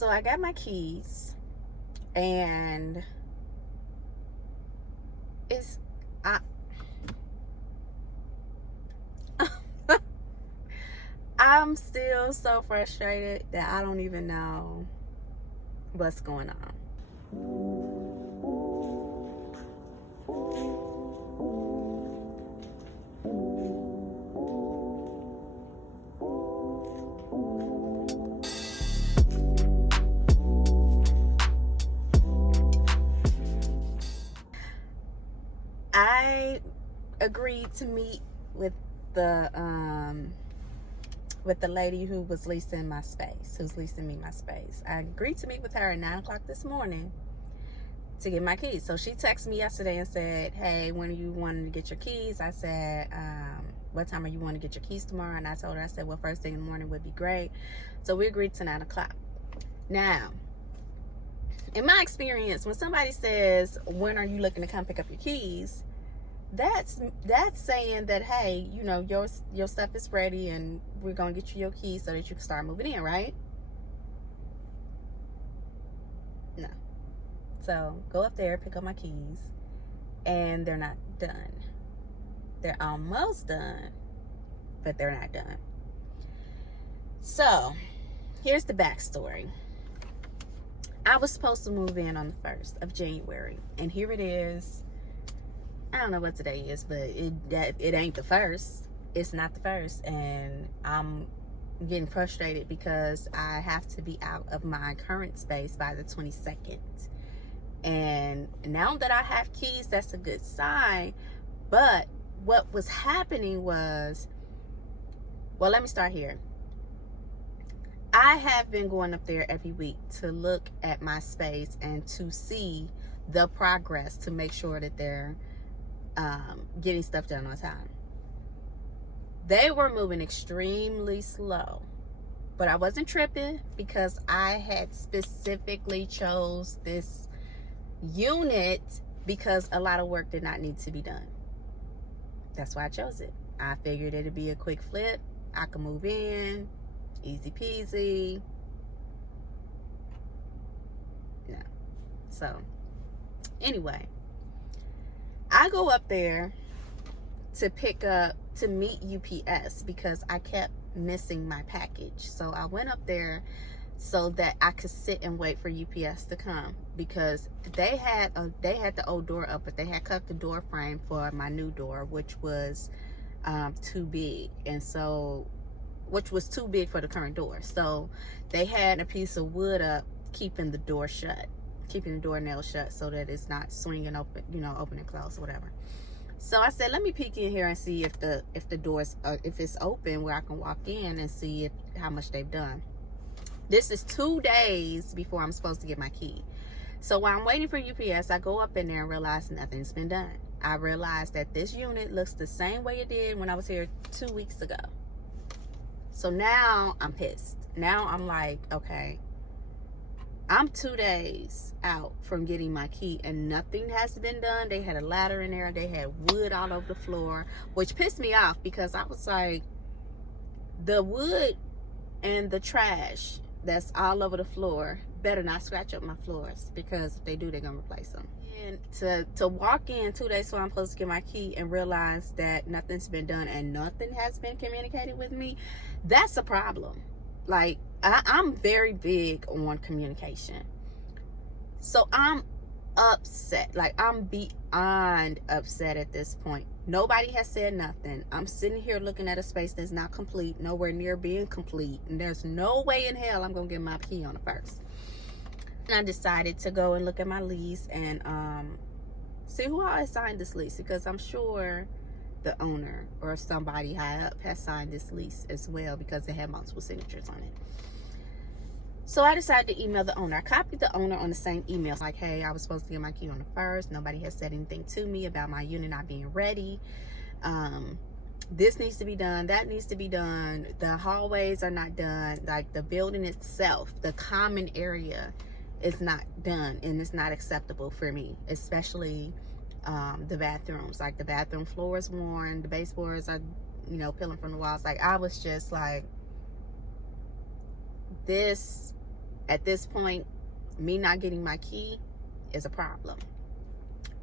So I got my keys, and it's I I'm still so frustrated that I don't even know what's going on. I agreed to meet the lady who was leasing my space, who's leasing me my space. I agreed to meet with her at 9 o'clock this morning to get my keys. So she texted me yesterday and said, hey, when are you wanting to get your keys? I said, what time are you wanting to get your keys tomorrow? And I told her, I said, well, first thing in the morning would be great. So we agreed to 9 o'clock. Now, in my experience, when somebody says, when are you looking to come pick up your keys, that's saying that, hey, you know, your stuff is ready and we're gonna get you your keys so that you can start moving in, right? No. So go up there, pick up my keys, and they're not done. They're almost done, but they're not done. So here's the backstory. I was supposed to move in on the 1st of January, and here it is. I don't know what today is, but it ain't the 1st. It's not the 1st, and I'm getting frustrated because I have to be out of my current space by the 22nd. And now that I have keys, that's a good sign. But what was happening was, well, let me start here. I have been going up there every week to look at my space and to see the progress, to make sure that they're getting stuff done on time. They were moving extremely slow, but I wasn't tripping because I had specifically chose this unit because a lot of work did not need to be done. That's why I chose it. I figured it'd be a quick flip. I could move in, easy peasy. No. So anyway, I go up there to meet UPS because I kept missing my package. So I went up there so that I could sit and wait for UPS to come, because they had the old door up, but they had cut the door frame for my new door, which was too big, and so which was too big for the current door. So they had a piece of wood up keeping the door shut, keeping the door nail shut, so that it's not swinging open, you know, open and close or whatever. So I said, let me peek in here and see if the door's if it's open where I can walk in and see how much they've done. This is 2 days before I'm supposed to get my key. So while I'm waiting for UPS, I go up in there and realize nothing's been done. I realized that this unit looks the same way it did when I was here 2 weeks ago. So now I'm pissed. Now I'm like, okay, I'm 2 days out from getting my key and nothing has been done. They had a ladder in there. They had wood all over the floor, which pissed me off because I was like, the wood and the trash that's all over the floor better not scratch up my floors, because if they do, they're gonna replace them. And to walk in 2 days before I'm supposed to get my key and realize that nothing's been done and nothing has been communicated with me, that's a problem. Like, I'm very big on communication. So I'm upset. Like, I'm beyond upset at this point. Nobody has said nothing. I'm sitting here looking at a space that's not complete, nowhere near being complete, and there's no way in hell I'm gonna get my key on the 1st. And I decided to go and look at my lease and see who I signed this lease, because I'm sure the owner or somebody high up has signed this lease as well, because they had multiple signatures on it. So I decided to email the owner. I copied the owner on the same email, like, hey, I was supposed to get my key on the 1st. Nobody has said anything to me about my unit not being ready. This needs to be done. That needs to be done. The hallways are not done. Like, the building itself, the common area is not done, and it's not acceptable for me, especially the bathrooms. Like, the bathroom floor is worn. The baseboards are, you know, peeling from the walls. Like, I was just like, this At this point, me not getting my key is a problem.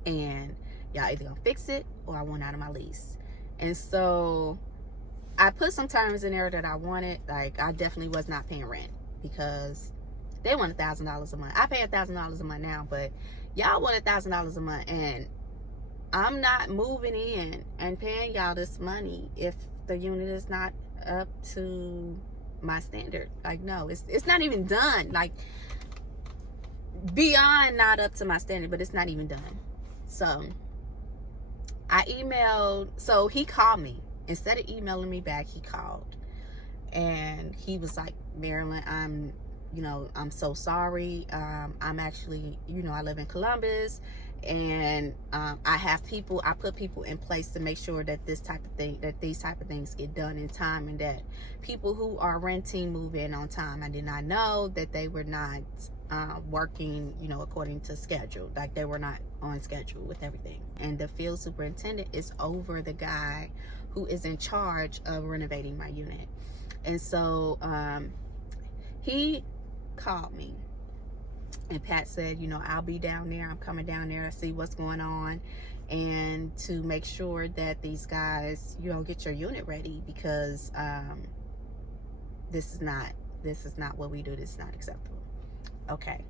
And y'all either gonna fix it or I want out of my lease. And so I put some terms in there that I wanted. Like, I definitely was not paying rent because they want $1,000 a month. I pay $1,000 a month now, but y'all want $1,000 a month, and I'm not moving in and paying y'all this money if the unit is not up to my standard. Like, no, it's not even done. Like, beyond not up to my standard, but it's not even done. So I emailed, so he called me. Instead of emailing me back, he called. And he was like, Marilyn, I'm so sorry. I'm actually, I live in Columbus, and I put people in place to make sure that these type of things get done in time, and that people who are renting move in on time. I did not know that they were not working, according to schedule. Like, they were not on schedule with everything. And the field superintendent is over the guy who is in charge of renovating my unit. And so he called me, and Pat said, I'll be down there. I'm coming down there to see what's going on, and to make sure that these guys, get your unit ready, because this is not what we do. This is not acceptable. Okay,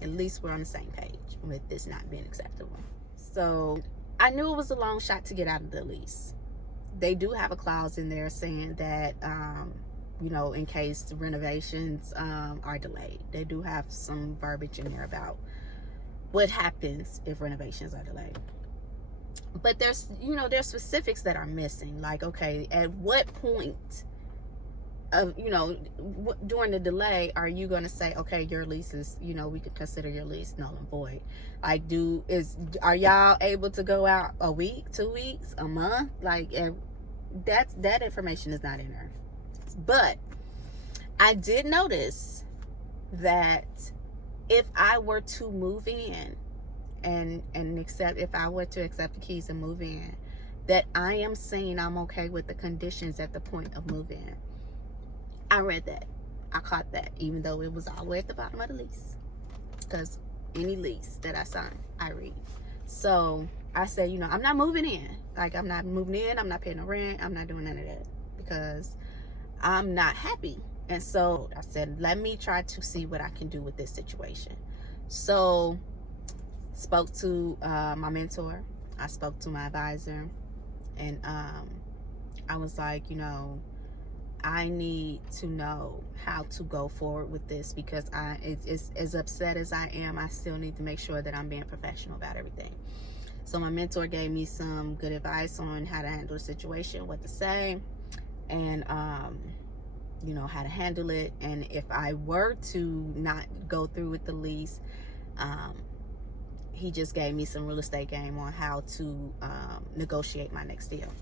at least we're on the same page with this not being acceptable. So I knew it was a long shot to get out of the lease. They do have a clause in there saying that in case the renovations are delayed. They do have some verbiage in there about what happens if renovations are delayed. But there's specifics that are missing. Like, okay, at what point of, during the delay are you going to say, okay, your lease is, we could consider your lease null and void? Like, are y'all able to go out a week, 2 weeks, a month? Like, that information is not in there. But I did notice that if I were to move in and if I were to accept the keys and move in, that I am saying I'm okay with the conditions at the point of move-in. I read that. I caught that, even though it was all the way at the bottom of the lease. Because any lease that I sign, I read. So I said, I'm not moving in. Like, I'm not moving in. I'm not paying no rent. I'm not doing none of that, because I'm not happy. And so I said, let me try to see what I can do with this situation. So spoke to my mentor. I spoke to my advisor, and I was like, I need to know how to go forward with this, because it's as upset as I am, I still need to make sure that I'm being professional about everything. So my mentor gave me some good advice on how to handle the situation, what to say, and how to handle it. And if I were to not go through with the lease, he just gave me some real estate game on how to negotiate my next deal.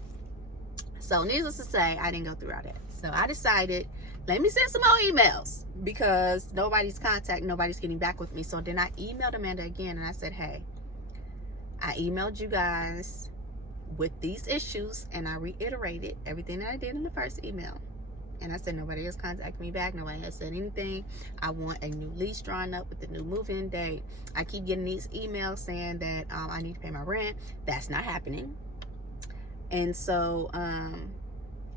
So needless to say, I didn't go through all that. So I decided, let me send some more emails, because nobody's getting back with me. So then I emailed Amanda again, and I said, hey, I emailed you guys with these issues, and I reiterated everything that I did in the first email. And I said, nobody else contacted me back. Nobody else said anything. I want a new lease drawn up with the new move-in date. I keep getting these emails saying that I need to pay my rent. That's not happening. And so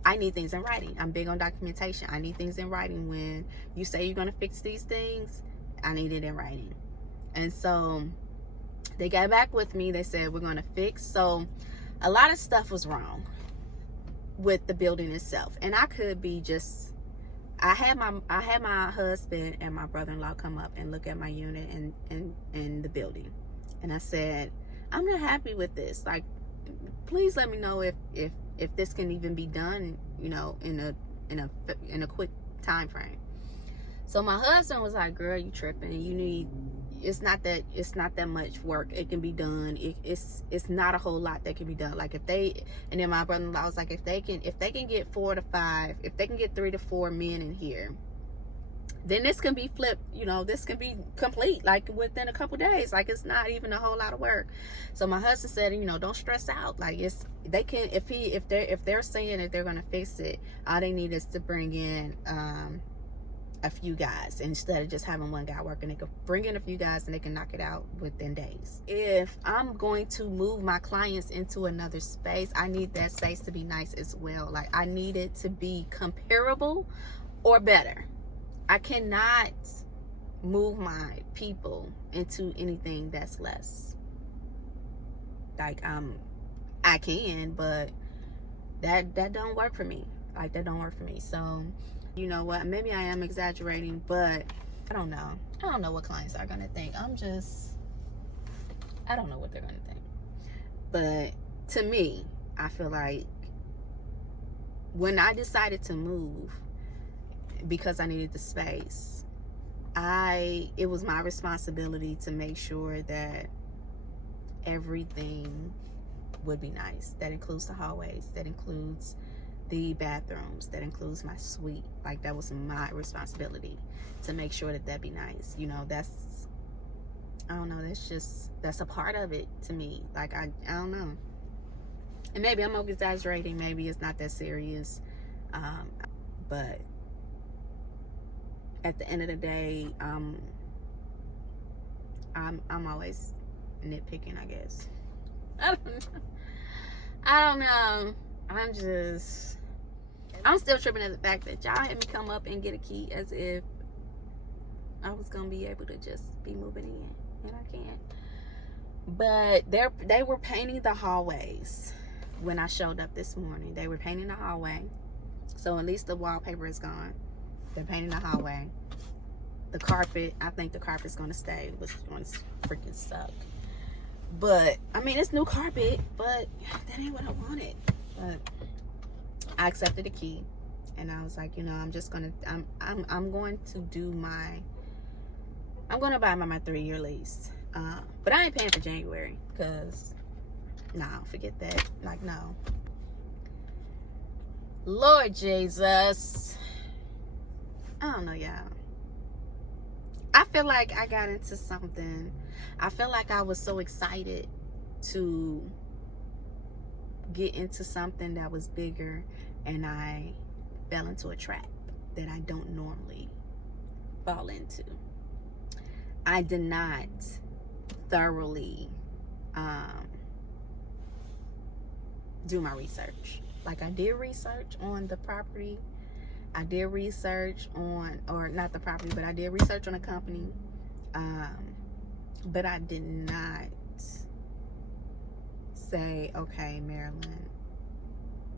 I need things in writing. I'm big on documentation. I need things in writing. When you say you're going to fix these things, I need it in writing. And so they got back with me. They said, we're going to fix. So a lot of stuff was wrong with the building itself. And I could be just, I had my husband and my brother-in-law come up and look at my unit and the building. And I said, I'm not happy with this. Like, please let me know if this can even be done, in a quick time frame. So my husband was like, girl, you tripping. It's not that much work. It can be done. It's not a whole lot that can be done. Like, and then my brother-in-law was like, if they can get 4 to 5, if they can get 3 to 4 men in here, then this can be flipped. This can be complete, like, within a couple days. Like, it's not even a whole lot of work. So my husband said, don't stress out. Like, if they're saying that they're gonna fix it, all they need is to bring in a few guys. Instead of just having one guy working, they could bring in a few guys and they can knock it out within days. If I'm going to move my clients into another space, I need that space to be nice as well. Like, I need it to be comparable or better. I cannot move my people into anything that's less. Like, I can, but that don't work for me. Like, that don't work for me. So, you know what? Maybe I am exaggerating, but I don't know. I don't know what clients are gonna think. I don't know what they're gonna think. But to me, I feel like when I decided to move because I needed the space, it was my responsibility to make sure that everything would be nice. That includes the hallways, that includes the bathrooms, that includes my suite. Like, that was my responsibility to make sure that be nice. You know, I don't know, that's a part of it to me. Like, I don't know. And maybe I'm over-exaggerating, maybe it's not that serious. But at the end of the day, I'm always nitpicking, I guess. I don't know. I'm still tripping at the fact that y'all had me come up and get a key as if I was gonna be able to just be moving in, and I can't. But they were painting the hallways when I showed up this morning. They were painting the hallway, so at least the wallpaper is gone. They're painting the hallway. The carpet, I think the carpet's gonna stay, which one's freaking suck. But I mean, it's new carpet, but that ain't what I wanted. But I accepted the key, and I was like, you know, I'm going to buy my 3-year lease. But I ain't paying for January, because forget that. Like, no. Lord Jesus. I don't know, y'all. I feel like I got into something. I feel like I was so excited to get into something that was bigger, and I fell into a trap that I don't normally fall into. I did not thoroughly do my research. Like, I did research on the property. I did research on, or not the property, but I did research on a company. But I did not say, okay, Marilyn,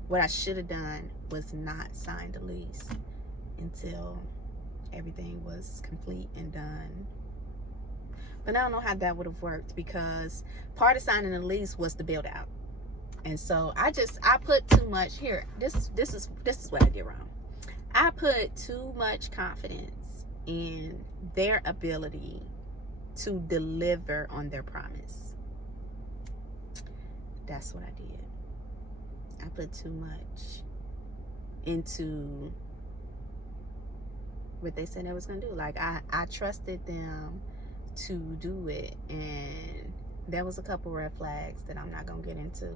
what I should have done was not sign the lease until everything was complete and done. But I don't know how that would have worked, because part of signing the lease was the build out. And so I put too much here. This is what I did wrong. I put too much confidence in their ability to deliver on their promise. That's what I did. I put too much into what they said they was gonna do. Like, I trusted them to do it, and there was a couple red flags that I'm not gonna get into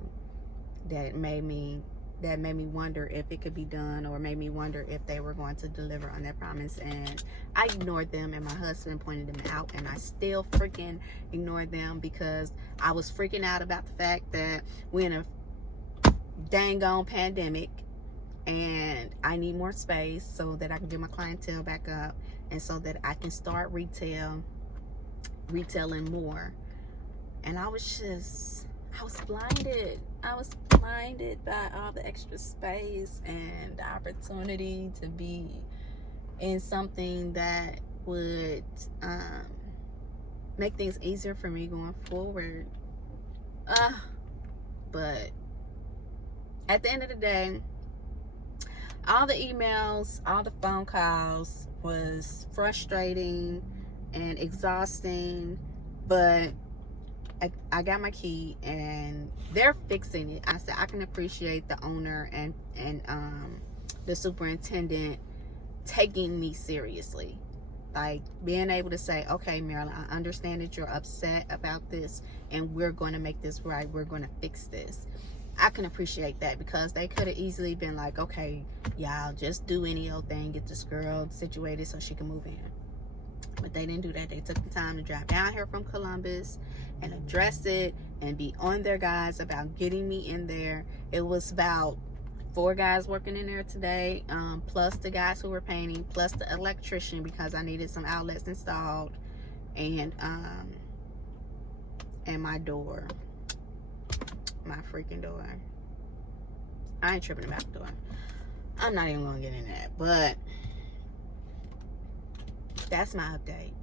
that made me wonder if it could be done, or made me wonder if they were going to deliver on their promise. And I ignored them, and my husband pointed them out, and I still freaking ignored them, because I was freaking out about the fact that we're in a dang on pandemic, and I need more space so that I can get my clientele back up, and so that I can start retailing more. And I was blinded. I was blinded by all the extra space and the opportunity to be in something that would make things easier for me going forward. But at the end of the day, all the emails, all the phone calls was frustrating and exhausting, but I got my key, and they're fixing it. I said I can appreciate the owner and the superintendent taking me seriously. Like, being able to say, okay, Marilyn, I understand that you're upset about this, and we're going to make this right. We're going to fix this. I can appreciate that, because they could have easily been like, okay, y'all just do any old thing, get this girl situated so she can move in. But they didn't do that. They took the time to drive down here from Columbus and address it and be on their guys about getting me in there. It was about 4 guys working in there today, plus the guys who were painting, plus the electrician, because I needed some outlets installed, and my door, my freaking door. I ain't tripping about the door. I'm not even gonna get in that, but that's my update.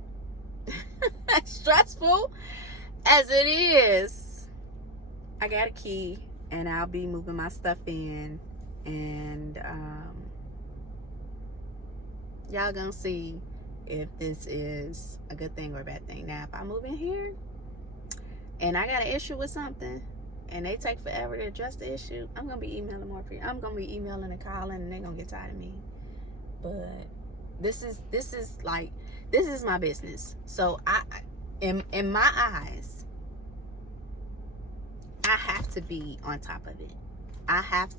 Stressful as it is, I got a key and I'll be moving my stuff in, and y'all gonna see if this is a good thing or a bad thing. Now, if I move in here and I got an issue with something and they take forever to address the issue, I'm gonna be emailing more people. I'm gonna be emailing and calling, and they're gonna get tired of me. But this is my business. So in my eyes, I have to be on top of it. I have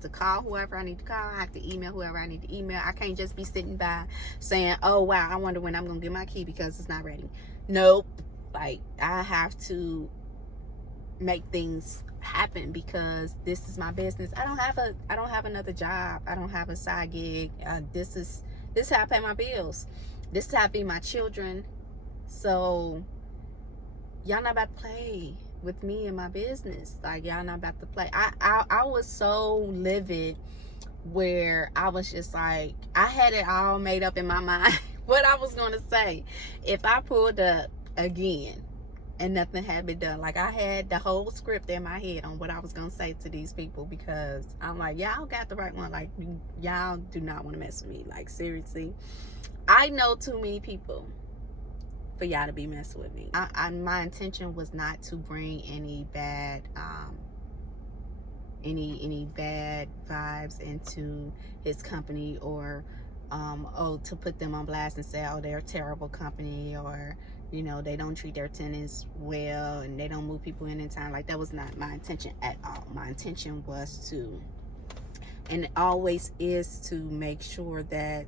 to call whoever I need to call. I have to email whoever I need to email. I can't just be sitting by saying, oh wow, I wonder when I'm gonna get my key because it's not ready. Nope. Like, I have to make things happen because this is my business. I don't have another job. I don't have a side gig. This is how I pay my bills. This is how I feed my children. So y'all not about to play with me and my business. Like, y'all not about to play. I was so livid where I was just like, I had it all made up in my mind what I was gonna say if I pulled up again and nothing had been done. Like, I had the whole script in my head on what I was gonna say to these people, because I'm like, y'all got the right one. Like, y'all do not want to mess with me. Like, seriously, I know too many people for y'all to be messing with me. My intention was not to bring any bad any bad vibes into his company, or to put them on blast and say, oh, they're a terrible company, or you know, they don't treat their tenants well and they don't move people in time. Like, that was not my intention at all. My intention was to, and it always is, to make sure that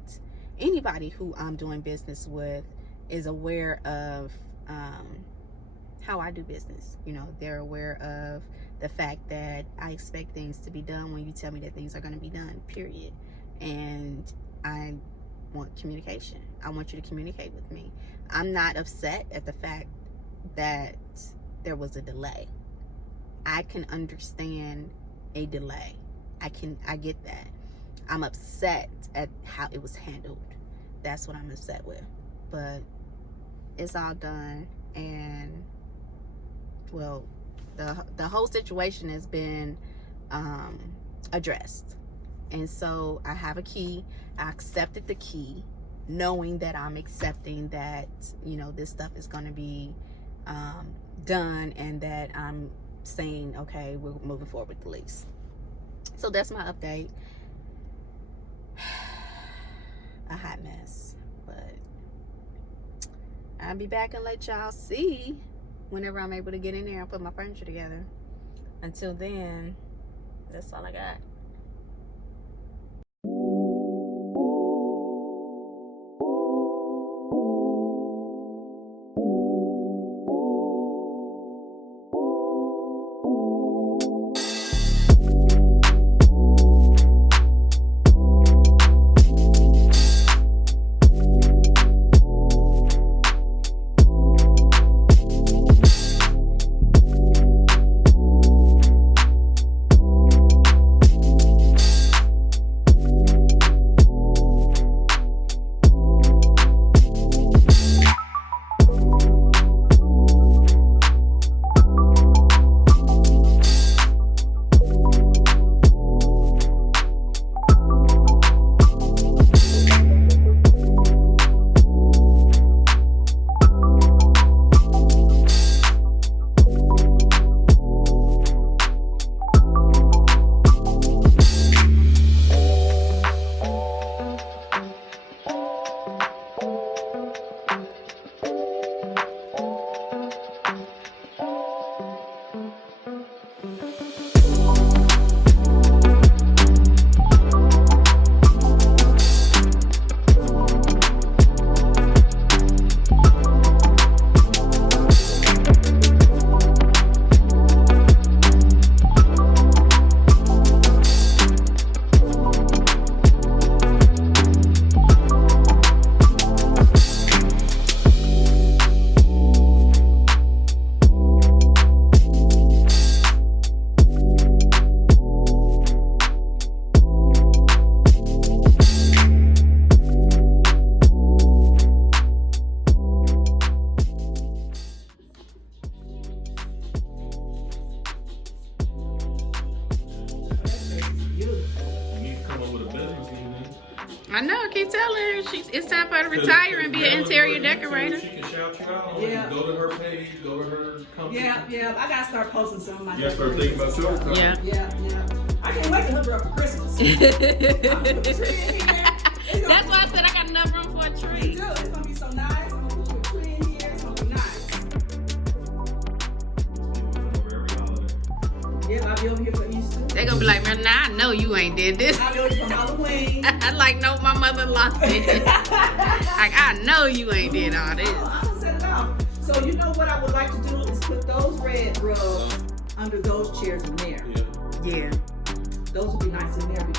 anybody who I'm doing business with is aware of how I do business. You know, they're aware of the fact that I expect things to be done when you tell me that things are going to be done, period. And I want communication. I want you to communicate with me. I'm not upset at the fact that there was a delay. I can understand a delay. I get that. I'm upset at how it was handled. That's what I'm upset with. But it's all done, and well, the whole situation has been addressed. And so I have a key. I accepted the key, knowing that I'm accepting that, you know, this stuff is going to be done, and that I'm saying, okay, we're moving forward with the lease. So that's my update. A hot mess, but I'll be back and let y'all see whenever I'm able to get in there and put my furniture together. Until then, that's all I got. keep telling her it's time for her to retire and be an interior decorator. She can shout you out. Yeah. Go to her page, go to her company. Yeah. I gotta start posting some of my. You start thinking about your company. Yeah. I can't wait to hook her up for Christmas. I'm gonna put a tree in here. That's why I said I got enough room for a tree. It's gonna be so nice. I'm gonna put a tree in here. It's gonna be nice. Yeah, I'll be over here for Easter. They're gonna be like, man, nah, I know you ain't did this. I'll be over here for Halloween. I like, no, my mother-in-law did. Like, I know you ain't did all this. I'm gonna set it off. So you know what I would like to do is put those red rugs under those chairs in there. Yeah. Those would be nice in there.